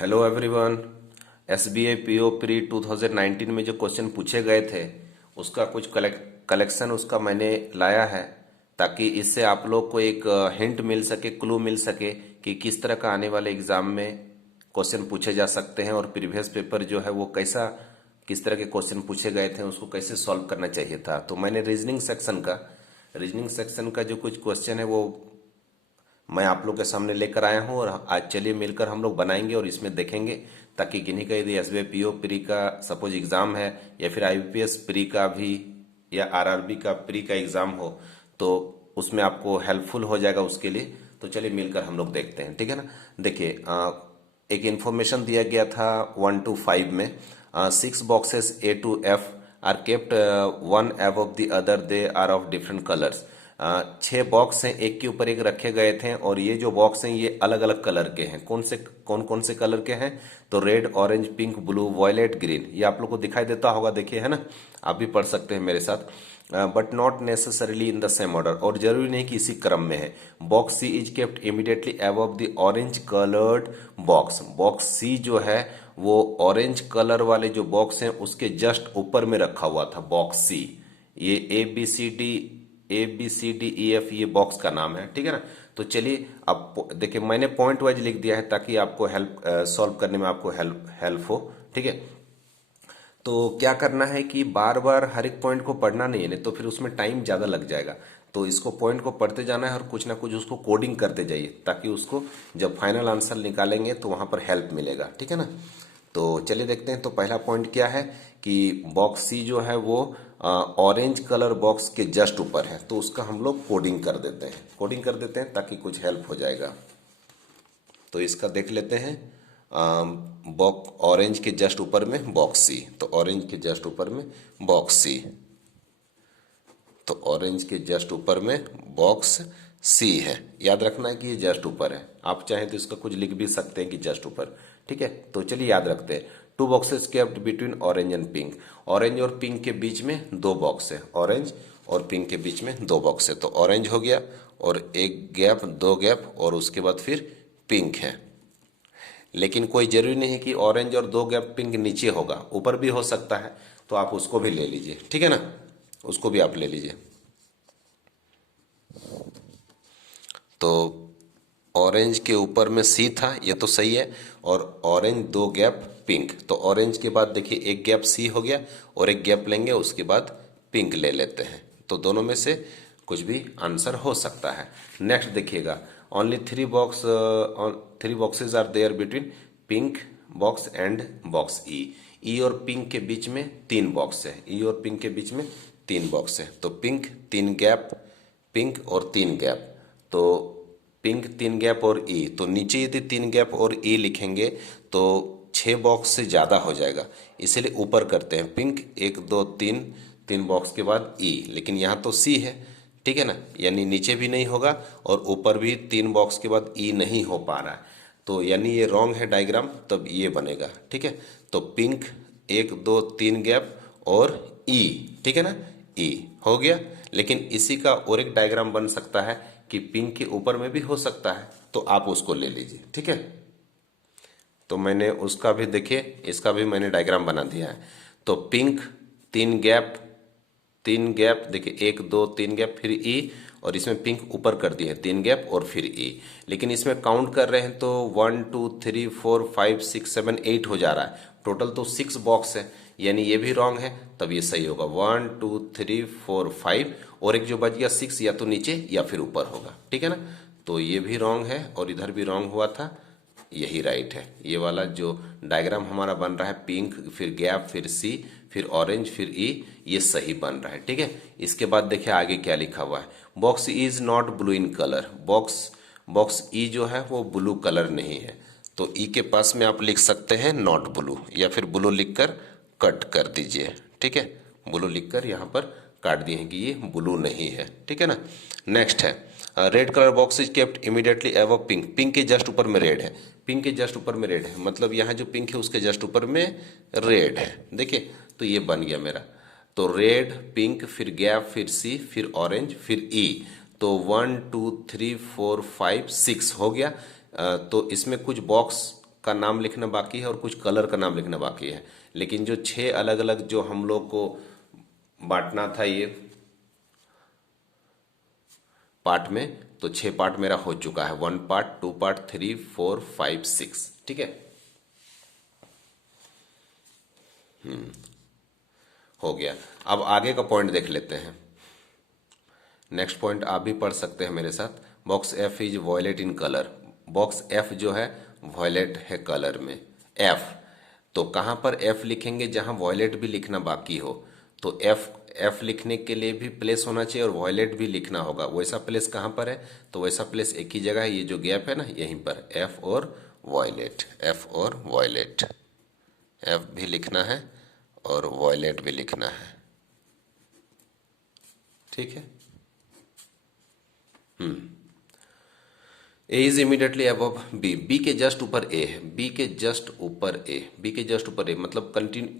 Hello everyone. SBI PO pre 2019 में जो question पूछे गए थे उसका कुछ कलेक्शन उसका मैंने लाया है, ताकि इससे आप लोग को एक हिंट मिल सके, क्लू मिल सके कि किस तरह का आने वाले एग्जाम में क्वेश्चन पूछे जा सकते हैं और प्रीवियस पेपर जो है वो कैसा, किस तरह के क्वेश्चन पूछे गए थे उसको कैसे सॉल्व करना चाहिए था। तो मैंने रीजनिंग सेक्शन का जो कुछ क्वेश्चन है वो मैं आप लोग के सामने लेकर आया हूं, और आज चलिए मिलकर हम लोग बनाएंगे और इसमें देखेंगे, ताकि किन्हीं का यदि एसबीआई पीओ प्री का सपोज एग्जाम है या फिर आईबीपीएस प्री का भी या आरआरबी का प्री का एग्जाम हो तो उसमें आपको हेल्पफुल हो जाएगा उसके लिए। तो चलिए मिलकर हम लोग देखते हैं, ठीक है ना। देखिए, एक इंफॉर्मेशन दिया गया था 1 to 5 में, 6 boxes A to F are kept one above the other, they are of different colours. 6 box हैं, एक के ऊपर एक रखे गए थे, और ये जो बॉक्स हैं ये अलग अलग कलर के हैं। कौन से कलर के हैं? तो red, orange, pink, blue, violet, green. ये आप लोग को दिखाई देता होगा, देखिए, है ना। आप भी पढ़ सकते हैं मेरे साथ। But not necessarily in the same order, और जरूरी नहीं कि इसी क्रम में है। Box C is kept immediately above the orange coloured box. Box C जो है वो ऑरेंज कलर वाले जो बॉक्स हैं उसके जस्ट ऊपर में रखा हुआ था, बॉक्स सी। ये A B C D E F ये बॉक्स का नाम है, ठीक है ना। तो चलिए अब देखिए, मैंने पॉइंट वाइज लिख दिया है ताकि आपको हेल्प सॉल्व करने में आपको हेल्प हो, ठीक है। तो क्या करना है कि बार बार हर एक पॉइंट को पढ़ना नहीं है, नहीं तो फिर उसमें टाइम ज़्यादा लग जाएगा। तो इसको पॉइंट को पढ़ते जाना है और कुछ ना कुछ उसको कोडिंग करते जाइए, ताकि उसको जब फाइनल आंसर निकालेंगे तो वहाँ पर हेल्प मिलेगा, ठीक है ना। तो चलिए देखते हैं। तो पहला पॉइंट क्या है कि बॉक्स सी जो है वो ऑरेंज कलर बॉक्स के जस्ट ऊपर है, तो उसका हम लोग कोडिंग कर देते हैं ताकि कुछ हेल्प हो जाएगा। तो इसका देख लेते हैं। बॉक्स ऑरेंज के जस्ट ऊपर में बॉक्स सी, तो ऑरेंज के जस्ट ऊपर में बॉक्स सी, तो ऑरेंज के जस्ट ऊपर में बॉक्स सी है। याद रखना है कि ये जस्ट ऊपर है, आप चाहें तो इसका कुछ लिख भी सकते हैं कि जस्ट ऊपर, ठीक है। तो चलिए याद रखते हैं। 2 boxes kept between orange and pink. Orange और पिंक के बीच में 2 बॉक्स है, ऑरेंज और पिंक के बीच में 2 बॉक्स है। तो ऑरेंज हो गया और एक गैप, 2 गैप, और उसके बाद फिर पिंक है। लेकिन कोई जरूरी नहीं है कि ऑरेंज और 2 गैप पिंक नीचे होगा, ऊपर भी हो सकता है, तो आप उसको भी ले लीजिए, ठीक है ना। उसको भी आप ले लीजिए। तो ऑरेंज के ऊपर में सी था, ये तो सही है, और ऑरेंज 2 गैप पिंक। तो ऑरेंज के बाद देखिए एक गैप सी हो गया और एक गैप लेंगे, उसके बाद पिंक ले लेते हैं। तो दोनों में से कुछ भी आंसर हो सकता है। नेक्स्ट देखिएगा, only 3 boxes are there between pink box and box E. E और पिंक के बीच में 3 बॉक्स है, ई और पिंक के बीच में 3 बॉक्स है। तो पिंक 3 गैप, पिंक और 3 गैप, तो पिंक 3 गैप और ई। तो नीचे यदि 3 गैप और ई लिखेंगे तो 6 बॉक्स से ज़्यादा हो जाएगा, इसीलिए ऊपर करते हैं पिंक 1 2 3, 3 बॉक्स के बाद ई। लेकिन यहाँ तो सी है, ठीक है ना, यानी नीचे भी नहीं होगा और ऊपर भी 3 बॉक्स के बाद ई नहीं हो पा रहा है, तो यानी ये रॉन्ग है डायग्राम, तब ये बनेगा, ठीक है। तो पिंक 1 2 3 गैप और ई, ठीक है ना, ई हो गया। लेकिन इसी का और एक डायग्राम बन सकता है कि पिंक के ऊपर में भी हो सकता है, तो आप उसको ले लीजिए, ठीक है। तो मैंने उसका भी देखिए, इसका भी मैंने डायग्राम बना दिया है। तो पिंक 3 गैप, 3 गैप देखिए 1 2 3 गैप फिर ई, और इसमें पिंक ऊपर कर दिए 3 गैप और फिर ई। लेकिन इसमें काउंट कर रहे हैं तो 1 2 3 4 5 6 7 8 हो जा रहा है, टोटल तो 6 बॉक्स है, यानी ये भी रॉन्ग है, तब ये सही होगा 1 2 3 4 5, और एक जो बच गया 6 या तो नीचे या फिर ऊपर होगा, ठीक है ना। तो ये भी रॉन्ग है और इधर भी रॉन्ग हुआ था, यही राइट है। ये वाला जो डायग्राम हमारा बन रहा है, पिंक फिर गैप फिर सी फिर ऑरेंज फिर ई, ये सही बन रहा है, ठीक है। इसके बाद देखिए आगे क्या लिखा हुआ है, box is not blue in colour. Box E जो है वो ब्लू कलर नहीं है, तो ई के पास में आप लिख सकते हैं नॉट ब्लू, या फिर ब्लू लिखकर कट कर दीजिए, ठीक है। ब्लू लिखकर यहाँ पर काट दिए हैं कि ये ब्लू नहीं है, ठीक है ना। नेक्स्ट है, red colour box is kept immediately above pink. Pink के जस्ट ऊपर में रेड है, पिंक के जस्ट ऊपर में रेड है, मतलब यहाँ जो पिंक है उसके जस्ट ऊपर में रेड है, देखिए। तो ये बन गया मेरा, तो रेड पिंक फिर गैप फिर सी फिर ऑरेंज फिर ई, तो 1 2 3 4 5 6 हो गया। तो इसमें कुछ बॉक्स का नाम लिखना बाकी है और कुछ कलर का नाम लिखना बाकी है। लेकिन जो 6 अलग अलग जो हम लोग को बांटना था ये पार्ट में, तो 6 पार्ट मेरा हो चुका है। 1 पार्ट, 2 पार्ट, 3, 4, 5, 6। ठीक है, हो गया। अब आगे का पॉइंट देख लेते हैं। नेक्स्ट पॉइंट आप भी पढ़ सकते हैं मेरे साथ। Box F is violet in colour. Box F जो है वॉयलेट है कलर में। एफ तो कहाँ पर एफ लिखेंगे? जहाँ वॉयलेट भी लिखना बाकी हो। तो एफ लिखने के लिए भी प्लेस होना चाहिए और वॉयलेट भी लिखना होगा। वैसा प्लेस कहाँ पर है? तो वैसा प्लेस एक ही जगह है, ये जो गैप है ना, यहीं पर एफ और वॉयलेट, एफ और वॉयलेट। एफ भी लिखना है और वॉयलेट भी लिखना है। ठीक है। A is immediately above B. B के जस्ट ऊपर ए है। बी के जस्ट ऊपर ए, बी के जस्ट ऊपर ए मतलब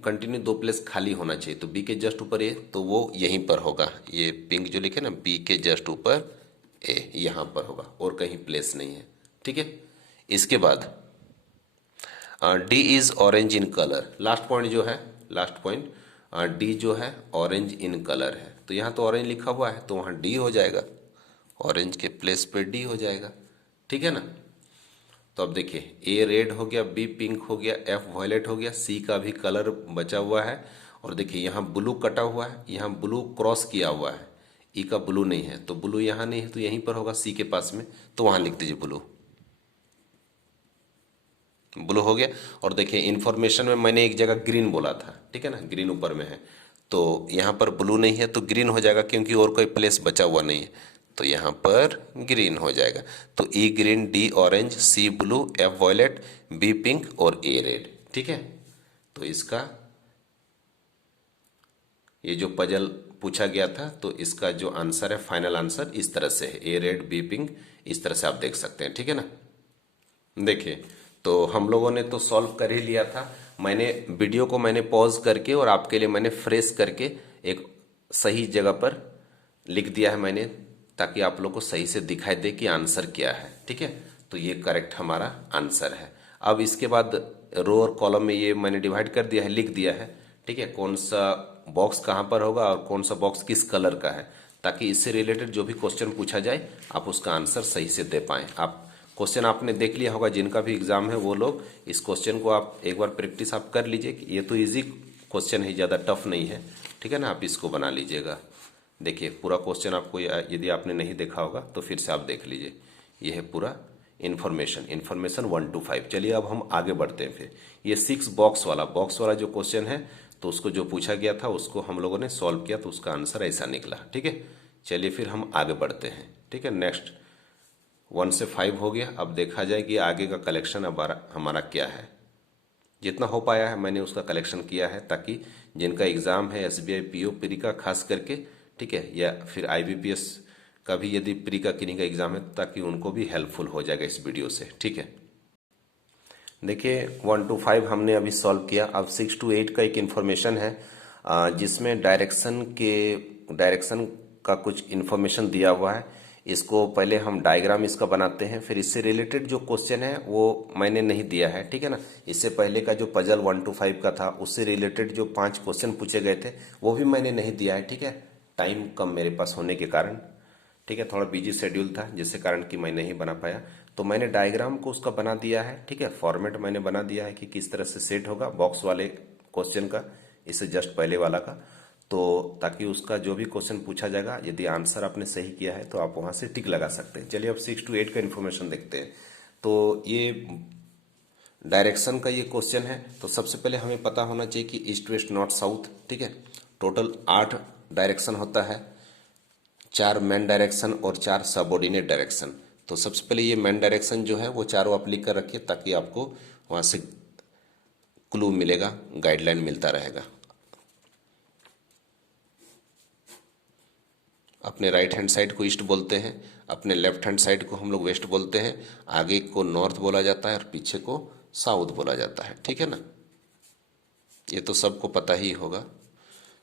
कंटिन्यू 2 प्लेस खाली होना चाहिए। तो बी के जस्ट ऊपर ए, तो वो यहीं पर होगा। ये पिंक जो लिखे ना, बी के जस्ट ऊपर ए, यहां पर होगा और कहीं प्लेस नहीं है। ठीक है। इसके बाद D is orange in colour. Last point जो है, लास्ट पॉइंट डी जो है ऑरेंज इन कलर है। तो यहाँ तो ऑरेंज लिखा हुआ है तो वहाँ डी हो जाएगा, ऑरेंज के प्लेस पे डी हो जाएगा। ठीक है ना। तो अब देखिए, ए रेड हो गया, बी पिंक हो गया, एफ वॉयलेट हो गया, सी का भी कलर बचा हुआ है। और देखिए यहाँ ब्लू कटा हुआ है, यहाँ ब्लू क्रॉस किया हुआ है। ई का ब्लू नहीं है, तो ब्लू यहाँ नहीं है तो यहीं पर होगा सी के पास में, तो वहां लिख दीजिए ब्लू। ब्लू हो गया। और देखिए इन्फॉर्मेशन में मैंने एक जगह ग्रीन बोला था, ठीक है ना, ग्रीन ऊपर में है, तो यहाँ पर ब्लू नहीं है तो ग्रीन हो जाएगा क्योंकि और कोई प्लेस बचा हुआ नहीं है, तो यहाँ पर ग्रीन हो जाएगा। तो E green, D orange, C blue, F violet, B pink और ए रेड। ठीक है। तो इसका ये जो पजल पूछा गया था, तो इसका जो आंसर है, फाइनल आंसर इस तरह से है, ए रेड बी पिंक, इस तरह से आप देख सकते हैं। ठीक है ना। देखिए, तो हम लोगों ने तो सॉल्व कर ही लिया था। मैंने वीडियो को पॉज करके और आपके लिए मैंने फ्रेश करके एक सही जगह पर लिख दिया है मैंने, ताकि आप लोग को सही से दिखाई दे कि आंसर क्या है। ठीक है। तो ये करेक्ट हमारा आंसर है। अब इसके बाद रो और कॉलम में ये मैंने डिवाइड कर दिया है, लिख दिया है। ठीक है, कौन सा बॉक्स कहाँ पर होगा और कौन सा बॉक्स किस कलर का है, ताकि इससे रिलेटेड जो भी क्वेश्चन पूछा जाए आप उसका आंसर सही से दे पाएं। आप क्वेश्चन आपने देख लिया होगा, जिनका भी एग्जाम है वो लोग इस क्वेश्चन को आप एक बार प्रैक्टिस आप कर लीजिए। ये तो इजी क्वेश्चन है, ज़्यादा टफ नहीं है। ठीक है ना। आप इसको बना लीजिएगा। देखिए पूरा क्वेश्चन आपको, यदि आपने नहीं देखा होगा तो फिर से आप देख लीजिए। ये है पूरा इन्फॉर्मेशन 1 to 5। चलिए अब हम आगे बढ़ते हैं। फिर ये 6 बॉक्स वाला जो क्वेश्चन है, तो उसको जो पूछा गया था उसको हम लोगों ने सॉल्व किया, तो उसका आंसर ऐसा निकला। ठीक है। चलिए फिर हम आगे बढ़ते हैं। ठीक है। नेक्स्ट 1 से 5 हो गया। अब देखा जाए कि आगे का कलेक्शन अब हमारा क्या है। जितना हो पाया है मैंने उसका कलेक्शन किया है, ताकि जिनका एग्जाम है SBI PO प्री का खास करके, ठीक है, या फिर IBPS का भी यदि प्री का किन्हीं का एग्जाम है, ताकि उनको भी हेल्पफुल हो जाएगा इस वीडियो से। ठीक है। देखिए 1 to 5 हमने अभी सॉल्व किया। अब 6 to 8 का एक इन्फॉर्मेशन है, जिसमें डायरेक्शन का कुछ इन्फॉर्मेशन दिया हुआ है। इसको पहले हम डायग्राम इसका बनाते हैं, फिर इससे रिलेटेड जो क्वेश्चन है वो मैंने नहीं दिया है। ठीक है ना। इससे पहले का जो पजल 1 to 5 का था, उससे रिलेटेड जो 5 क्वेश्चन पूछे गए थे वो भी मैंने नहीं दिया है। ठीक है। टाइम कम मेरे पास होने के कारण, ठीक है, थोड़ा बिजी शेड्यूल था जिसके कारण कि मैं नहीं बना पाया। तो मैंने डायग्राम को उसका बना दिया है। ठीक है। फॉर्मेट मैंने बना दिया है कि किस तरह से सेट होगा बॉक्स वाले क्वेश्चन का, इससे जस्ट पहले वाला का, तो ताकि उसका जो भी क्वेश्चन पूछा जाएगा, यदि आंसर आपने सही किया है तो आप वहां से टिक लगा सकते हैं। चलिए अब 6 to 8 का इन्फॉर्मेशन देखते हैं। तो ये डायरेक्शन का ये क्वेश्चन है। तो सबसे पहले हमें पता होना चाहिए कि ईस्ट वेस्ट नॉर्थ साउथ। ठीक है। टोटल 8 डायरेक्शन होता है, 4 मेन डायरेक्शन और 4 सबऑर्डिनेट डायरेक्शन। तो सबसे पहले ये मेन डायरेक्शन जो है वो चारों आप लिख कर रखिए, ताकि आपको वहां से क्लू मिलेगा, गाइडलाइन मिलता रहेगा। अपने राइट हैंड साइड को ईस्ट बोलते हैं, अपने लेफ्ट हैंड साइड को हम लोग वेस्ट बोलते हैं, आगे को नॉर्थ बोला जाता है और पीछे को साउथ बोला जाता है। ठीक है ना। ये तो सबको पता ही होगा।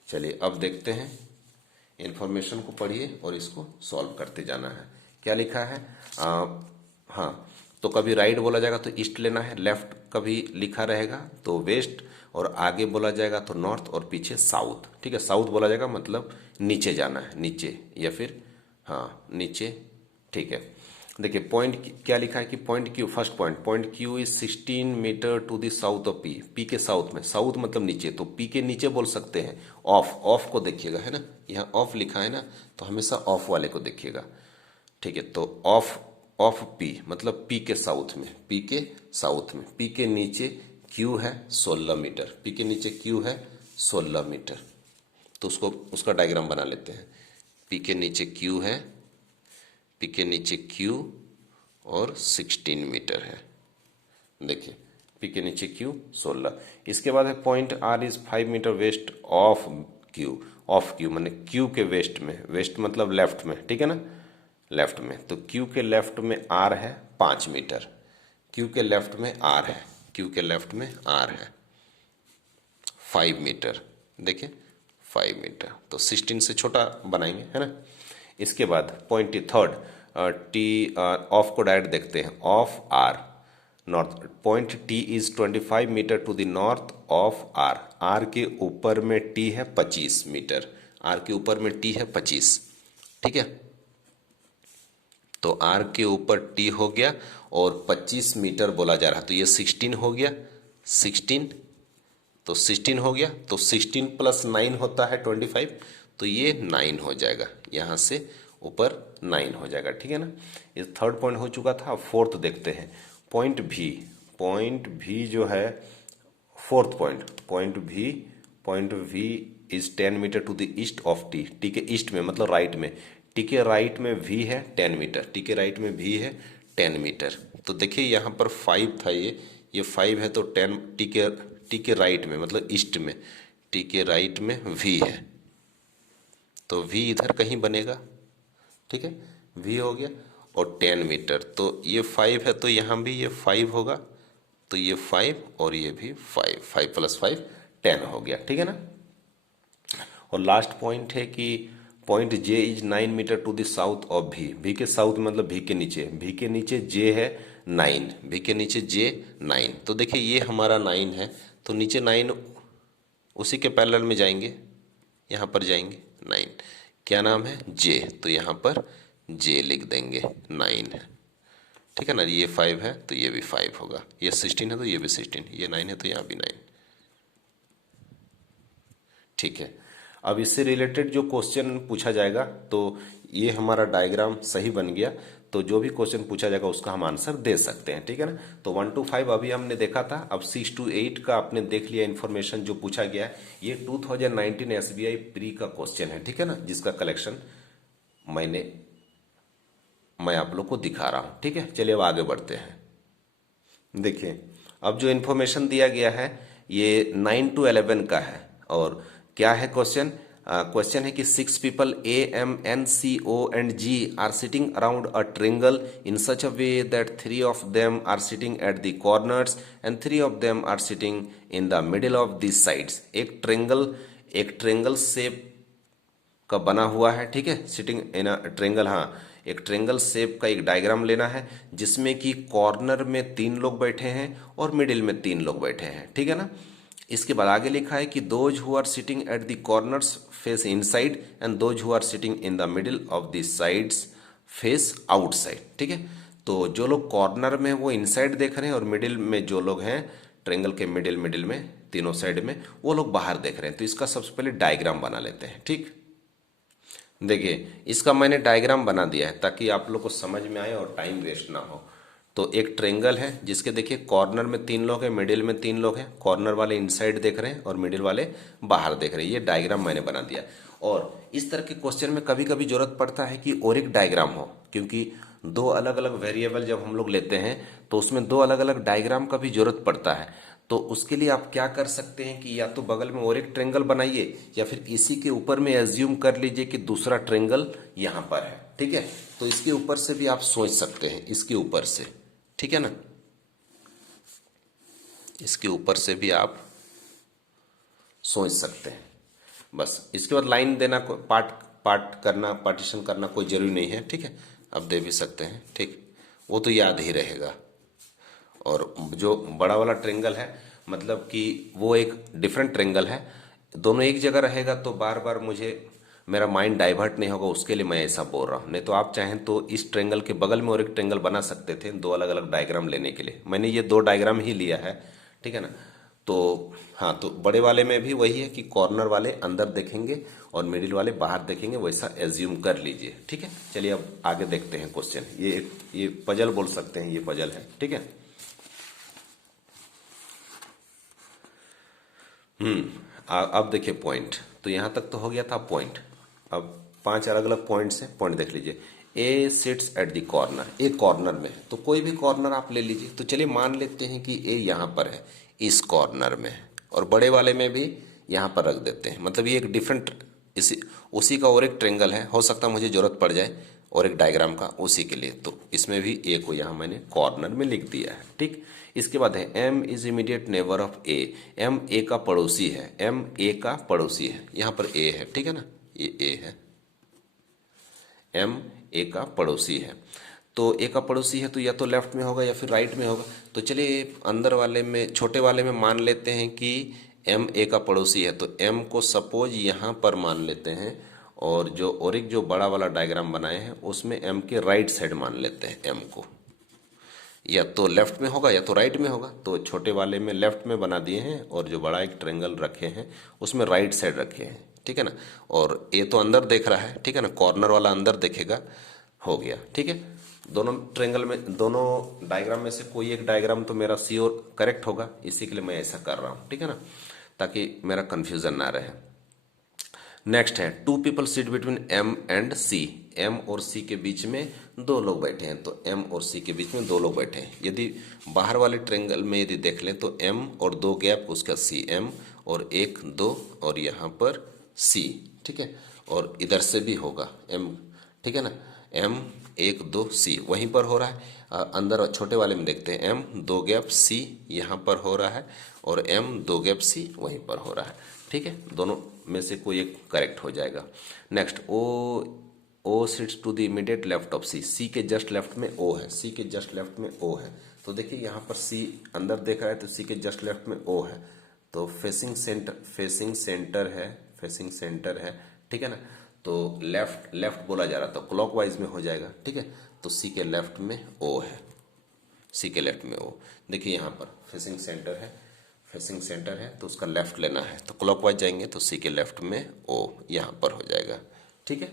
चलिए अब देखते हैं, इन्फॉर्मेशन को पढ़िए और इसको सॉल्व करते जाना है। क्या लिखा है? हाँ, तो कभी राइट बोला जाएगा तो ईस्ट लेना है, लेफ्ट कभी लिखा रहेगा तो वेस्ट, और आगे बोला जाएगा तो नॉर्थ और पीछे साउथ। ठीक है, साउथ बोला जाएगा मतलब नीचे जाना है, नीचे या फिर हाँ नीचे। ठीक है, देखिए पॉइंट क्या लिखा है कि point Q, first point Q is 16 metre to the south of P. P के साउथ में, साउथ मतलब नीचे, तो पी के नीचे बोल सकते हैं। ऑफ को देखिएगा, है ना, यहाँ ऑफ लिखा है ना, तो हमेशा ऑफ वाले को देखिएगा। ठीक है, तो ऑफ पी मतलब पी के साउथ में, पी के साउथ में, पी के नीचे क्यू है 16 मीटर, पी के नीचे क्यू है 16 मीटर। तो उसका डायग्राम बना लेते हैं। पी के नीचे क्यू है, पी के नीचे क्यू और 16 मीटर है। देखिए पी के नीचे क्यू 16। इसके बाद है point R is 5 metre west of Q. Of Q माने क्यू के वेस्ट में, वेस्ट मतलब लेफ्ट में, ठीक है ना, लेफ्ट में। तो क्यू के लेफ्ट में आर है 5 मीटर, क्यू के लेफ्ट में आर है, क्यू के लेफ्ट में आर है 5 मीटर। देखिए 5 मीटर, तो 16 से छोटा बनाएंगे, है ना। इसके बाद पॉइंट थर्ड, टी ऑफ को डायरेक्ट देखते हैं। Of R north, point T is 25 metre to the north of R. R के ऊपर में टी है 25 मीटर, आर के ऊपर में टी है 25। ठीक है, तो आर के ऊपर टी हो गया और 25 मीटर बोला जा रहा है, तो ये 16 हो गया, 16, तो 16 हो गया, तो 16 प्लस 9 होता है 25, तो ये 9 हो जाएगा, यहाँ से ऊपर 9 हो जाएगा। ठीक है ना, ये थर्ड पॉइंट हो चुका था। फोर्थ देखते हैं, पॉइंट भी जो है fourth point B is 10 metre to the east of T. T के ईस्ट में मतलब राइट में, टी के राइट में भी है 10 मीटर, टी के राइट में भी है 10 मीटर। तो देखिए यहाँ पर 5 था, ये 5 है, तो 10 टी के राइट में मतलब ईस्ट में, टी के राइट में वी है, तो वी इधर कहीं बनेगा। ठीक है, वी हो गया और 10 मीटर, तो ये 5 है, तो यहाँ भी ये 5 होगा, तो ये 5 और ये भी 5, 5 प्लस 5 10 हो गया। ठीक है ना। और लास्ट पॉइंट है कि point J is 9 metre to the south of B. B के साउथ मतलब भी के नीचे जे है 9, भी के नीचे जे 9। तो देखिए ये हमारा 9 है, तो नीचे 9 उसी के पैरेलल में जाएंगे, यहाँ पर जाएंगे 9, क्या नाम है जे, तो यहाँ पर जे लिख देंगे 9 है। ठीक है ना, ये 5 है तो ये भी 5 होगा, ये 16 है तो ये भी 16, ये 9 है तो यहाँ भी 9। ठीक है, अब इससे रिलेटेड जो क्वेश्चन पूछा जाएगा, तो ये हमारा डायग्राम सही बन गया, तो जो भी क्वेश्चन पूछा जाएगा उसका हम आंसर दे सकते हैं। ठीक है ना, तो 1 to 5 अभी हमने देखा था, अब 6 to 8 का आपने देख लिया इन्फॉर्मेशन जो पूछा गया है। ये 2019 SBI प्री का क्वेश्चन है, ठीक है ना, जिसका कलेक्शन मैं आप लोग को दिखा रहा हूँ। ठीक है, चलिए अब आगे बढ़ते हैं। देखिए अब जो इन्फॉर्मेशन दिया गया है ये 9 to 11 का है, और क्या है क्वेश्चन, क्वेश्चन है कि 6 people A, M, N, C, O and G are sitting around a triangle in such a way that 3 of them are sitting at the corners and 3 of them are sitting in the middle of the sides। एक triangle shape का बना हुआ है, ठीक है, sitting in a triangle. हाँ, एक triangle shape का एक डायग्राम लेना है जिसमें कि कॉर्नर में 3 लोग बैठे हैं और मिडिल में 3 लोग बैठे हैं। ठीक है ना, इसके बाद आगे लिखा है कि those who are sitting at the corners face inside and those who are sitting in the middle of the sides face outside. ठीक है, तो जो लोग कॉर्नर में वो इनसाइड देख रहे हैं और मिडिल में जो लोग हैं ट्रेंगल के मिडिल में तीनों साइड में वो लोग बाहर देख रहे हैं। तो इसका सबसे पहले डायग्राम बना लेते हैं। ठीक, देखिए इसका मैंने डायग्राम बना दिया है ताकि आप लोग को समझ में आए और टाइम वेस्ट ना हो। तो एक ट्रेंगल है जिसके देखिए कॉर्नर में 3 लोग हैं, मिडिल में 3 लोग हैं, कॉर्नर वाले इनसाइड देख रहे हैं और मिडिल वाले बाहर देख रहे हैं। ये डायग्राम मैंने बना दिया। और इस तरह के क्वेश्चन में कभी कभी जरूरत पड़ता है कि और एक डायग्राम हो, क्योंकि 2 अलग अलग वेरिएबल जब हम लोग लेते हैं तो उसमें 2 अलग अलग डायग्राम का भी जरूरत पड़ता है। तो उसके लिए आप क्या कर सकते हैं कि या तो बगल में और एक ट्रेंगल बनाइए या फिर इसी के ऊपर में एज्यूम कर लीजिए कि दूसरा ट्रेंगल यहाँ पर है। ठीक है, तो इसके ऊपर से भी आप सोच सकते हैं, इसके ऊपर से, ठीक है ना, इसके ऊपर से भी आप सोच सकते हैं। बस इसके बाद लाइन देना, पार्टीशन करना कोई जरूरी नहीं है। ठीक है, अब दे भी सकते हैं, ठीक, वो तो याद ही रहेगा। जो बड़ा वाला ट्रेंगल है मतलब कि वो एक डिफरेंट ट्रेंगल है, दोनों एक जगह रहेगा तो बार बार मुझे मेरा माइंड डाइवर्ट नहीं होगा, उसके लिए मैं ऐसा बोल रहा हूँ। नहीं तो आप चाहें तो इस ट्रेंगल के बगल में और एक ट्रेंगल बना सकते थे दो अलग अलग डायग्राम लेने के लिए। मैंने ये दो डायग्राम ही लिया है, ठीक है ना। तो हाँ, तो बड़े वाले में भी वही है कि कॉर्नर वाले अंदर देखेंगे और मिडिल वाले बाहर देखेंगे, वैसा एज्यूम कर लीजिए, ठीक है। चलिए अब आगे देखते हैं क्वेश्चन। ये पजल बोल सकते हैं, ये पजल है, ठीक है। अब देखिए पॉइंट, तो यहाँ तक तो हो गया था पॉइंट। अब 5 अलग अलग पॉइंट्स हैं, पॉइंट देख लीजिए। A sits at the corner, A corner में है, तो कोई भी कॉर्नर आप ले लीजिए। तो चलिए मान लेते हैं कि ए यहाँ पर है, इस कॉर्नर में है, और बड़े वाले में भी यहाँ पर रख देते हैं। मतलब ये एक डिफरेंट इसी उसी का और एक ट्रेंगल है, हो सकता है मुझे जरूरत पड़ जाए और एक डायग्राम का उसी के लिए, तो इसमें भी ए को यहाँ मैंने कॉर्नर में लिख दिया है, ठीक। इसके बाद है M is immediate neighbour of A, M A का पड़ोसी है, एम ए का पड़ोसी है, यहाँ पर ए है, ठीक है ना, ये ए है, एम ए का पड़ोसी है। तो ए का पड़ोसी है तो या तो लेफ्ट में होगा या फिर राइट में होगा। तो चलिए अंदर वाले में, छोटे वाले में मान लेते हैं कि एम ए का पड़ोसी है, तो एम को सपोज यहाँ पर मान लेते हैं, और एक जो बड़ा वाला डायग्राम बनाए हैं उसमें एम के राइट साइड मान लेते हैं एम को, या तो लेफ्ट में होगा या तो राइट में होगा। तो छोटे वाले में लेफ्ट में बना दिए हैं और जो बड़ा एक ट्रेंगल रखे हैं उसमें राइट साइड रखे हैं, ठीक है ना। और ए तो अंदर देख रहा है, ठीक है ना, कॉर्नर वाला अंदर देखेगा, हो गया, ठीक है। दोनों ट्रेंगल में, दोनों डायग्राम में से कोई एक डायग्राम तो मेरा श्योर करेक्ट होगा, इसी के लिए मैं ऐसा कर रहा हूँ, ठीक है ना, ताकि मेरा कंफ्यूजन ना रहे। नेक्स्ट है two people sit between M and C, M और सी के बीच में दो लोग बैठे हैं। तो एम और सी के बीच में दो लोग बैठे हैं। यदि बाहर वाले ट्रेंगल में यदि देख लें तो एम और दो गैप उसका सी, एम और एक दो और यहाँ पर सी, ठीक है। और इधर से भी होगा एम, ठीक है ना, एम एक दो सी वहीं पर हो रहा है। अंदर छोटे वाले में देखते हैं एम दो गैप सी यहाँ पर हो रहा है और एम दो गैप सी वहीं पर हो रहा है, ठीक है। दोनों में से कोई एक करेक्ट हो जाएगा। Next O sits to the immediate left of C, C के जस्ट लेफ्ट में ओ है, सी के जस्ट लेफ्ट में ओ है। तो देखिए यहाँ पर सी अंदर देख रहा है तो सी के जस्ट लेफ्ट में ओ है, तो फेसिंग सेंटर है, ठीक है ना। तो लेफ्ट बोला जा रहा था, क्लॉकवाइज में हो जाएगा, ठीक है। तो सी के लेफ्ट में ओ है, सी के लेफ्ट में ओ। देखिए यहाँ पर फेसिंग सेंटर है तो उसका लेफ्ट लेना है, तो क्लॉकवाइज जाएंगे तो सी के लेफ्ट में ओ यहाँ पर हो जाएगा, ठीक है।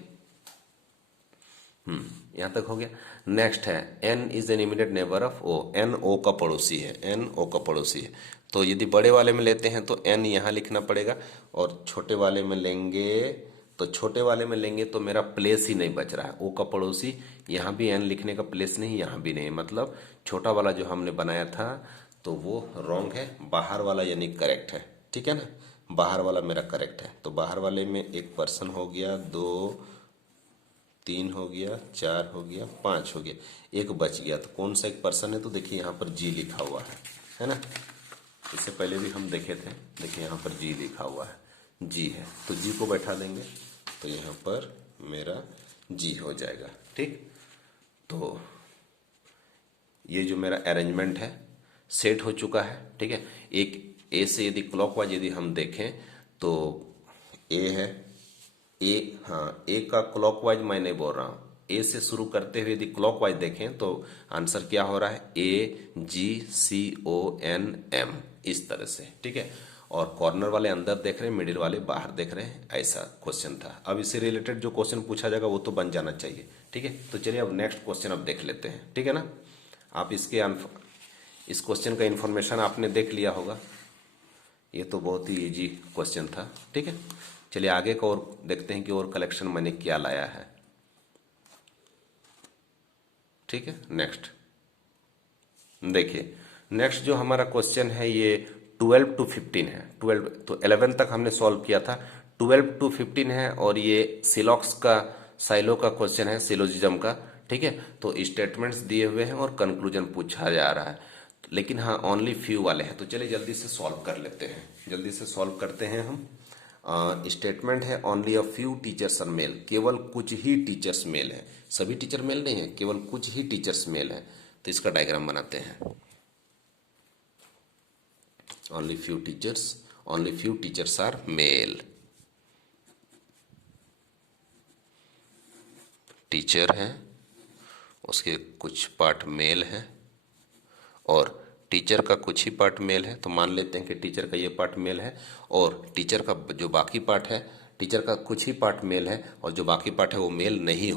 यहाँ तक हो गया। नेक्स्ट है N is an immediate neighbour of O, N O का पड़ोसी है, एन ओ का पड़ोसी है। तो यदि बड़े वाले में लेते हैं तो एन यहाँ लिखना पड़ेगा, और छोटे वाले में लेंगे तो मेरा प्लेस ही नहीं बच रहा है। ओ का पड़ोसी, यहाँ भी एन लिखने का प्लेस नहीं, यहाँ भी नहीं, मतलब छोटा वाला जो हमने बनाया था तो वो रॉन्ग है, बाहर वाला यानी करेक्ट है, ठीक है ना। बाहर वाला मेरा करेक्ट है। तो बाहर वाले में एक पर्सन हो गया, 2 3 हो गया, 4 हो गया, 5 हो गया, एक बच गया। तो कौन सा एक पर्सन है, तो देखिए यहाँ पर जी लिखा हुआ है ना। इससे पहले भी हम देखे थे, देखिए यहाँ पर जी लिखा हुआ है, जी है, तो जी को बैठा देंगे तो यहाँ पर मेरा जी हो जाएगा, ठीक। तो ये जो मेरा अरेंजमेंट है सेट हो चुका है, ठीक है। एक ए से यदि क्लॉकवाइज यदि हम देखें तो ए है, ए, हाँ, ए का क्लॉकवाइज मैं नहीं बोल रहा हूँ, ए से शुरू करते हुए यदि क्लॉकवाइज देखें तो आंसर क्या हो रहा है, ए जी सी ओ एन एम, इस तरह से, ठीक है। और कॉर्नर वाले अंदर देख रहे हैं, मिडिल वाले बाहर देख रहे हैं, ऐसा क्वेश्चन था। अब इससे रिलेटेड जो क्वेश्चन पूछा जाएगा वो तो बन जाना चाहिए, ठीक है। तो चलिए अब नेक्स्ट क्वेश्चन अब देख लेते हैं, ठीक है ना। आप इस क्वेश्चन का इन्फॉर्मेशन आपने देख लिया होगा, ये तो बहुत ही इजी क्वेश्चन था, ठीक है। चलिए आगे का और देखते हैं कि और कलेक्शन मैंने क्या लाया है, ठीक है। नेक्स्ट देखिए, नेक्स्ट जो हमारा क्वेश्चन है ये 12 to 15 है। 12 तो 11 तक हमने सॉल्व किया था, 12 to 15 है, और ये साइलो का क्वेश्चन है, सिलोजिज्म का, ठीक है। तो स्टेटमेंट्स दिए हुए हैं और कंक्लूजन पूछा जा रहा है, लेकिन हाँ ओनली फ्यू वाले हैं। तो चलिए जल्दी से सॉल्व कर लेते हैं, जल्दी से सॉल्व करते हैं हम। स्टेटमेंट है only a few teachers are male, केवल कुछ ही टीचर्स मेल है, सभी टीचर मेल नहीं है, केवल कुछ ही टीचर्स मेल है। तो इसका डायग्राम बनाते हैं। Only few teachers are male. Teacher हैं, उसके कुछ पार्ट मेल हैं और टीचर का कुछ ही पार्ट मेल है, तो मान लेते हैं कि टीचर का ये पार्ट मेल है और टीचर का जो बाकी पार्ट है, टीचर का कुछ ही पार्ट मेल है और जो बाकी पार्ट है वो मेल नहीं हो